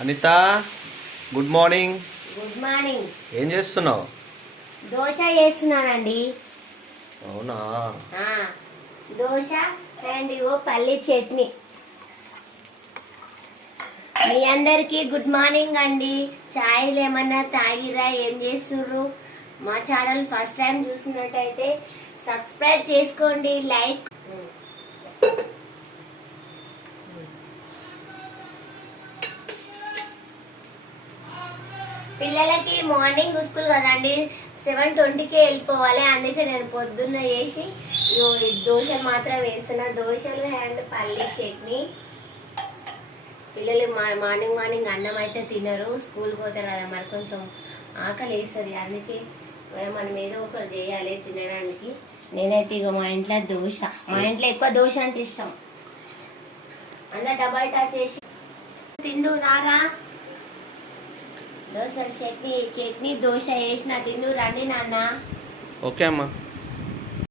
Anitha good morning. Good morning. ఏం చేస్తున్నావు? దోశ చేస్తున్నానండి. అవునా? దోశ అండ్ ఇగో పల్లి చట్నీ. మీ అందరికీ గుడ్ మార్నింగ్ అండి. ఛాయలు ఏమన్నా తాగిరా? ఏం చేస్తుర్రు? మా ఛానల్ ఫస్ట్ టైం చూసినట్టయితే సబ్స్క్రైబ్ చేసుకోండి, లైక్. పిల్లలకి మార్నింగ్ స్కూల్ కదండి, 7:20కే వెళ్ళిపోవాలి. అందుకే నేను పొద్దున్న చేసి దోశలు మాత్రం వేస్తున్నా. దోశలు అండ్ పల్లి చట్నీ. పిల్లలు మార్నింగ్ అన్నం అయితే తినరు, స్కూల్కి పోతారు కదా, మరి కొంచెం ఆకలి వేస్తుంది. అందుకే మనం ఏదో ఒకటి చేయాలి తినడానికి. నేనైతే ఇక మా ఇంట్లో దోశ, మా ఇంట్లో ఎక్కువ దోశ అంటే ఇష్టం. అన్న డబల్ టచ్ చేసి తిందు నారా. దోశ చట్నీ దోశ వేసిన తిందు రండి నాన్న. ఓకే అమ్మా.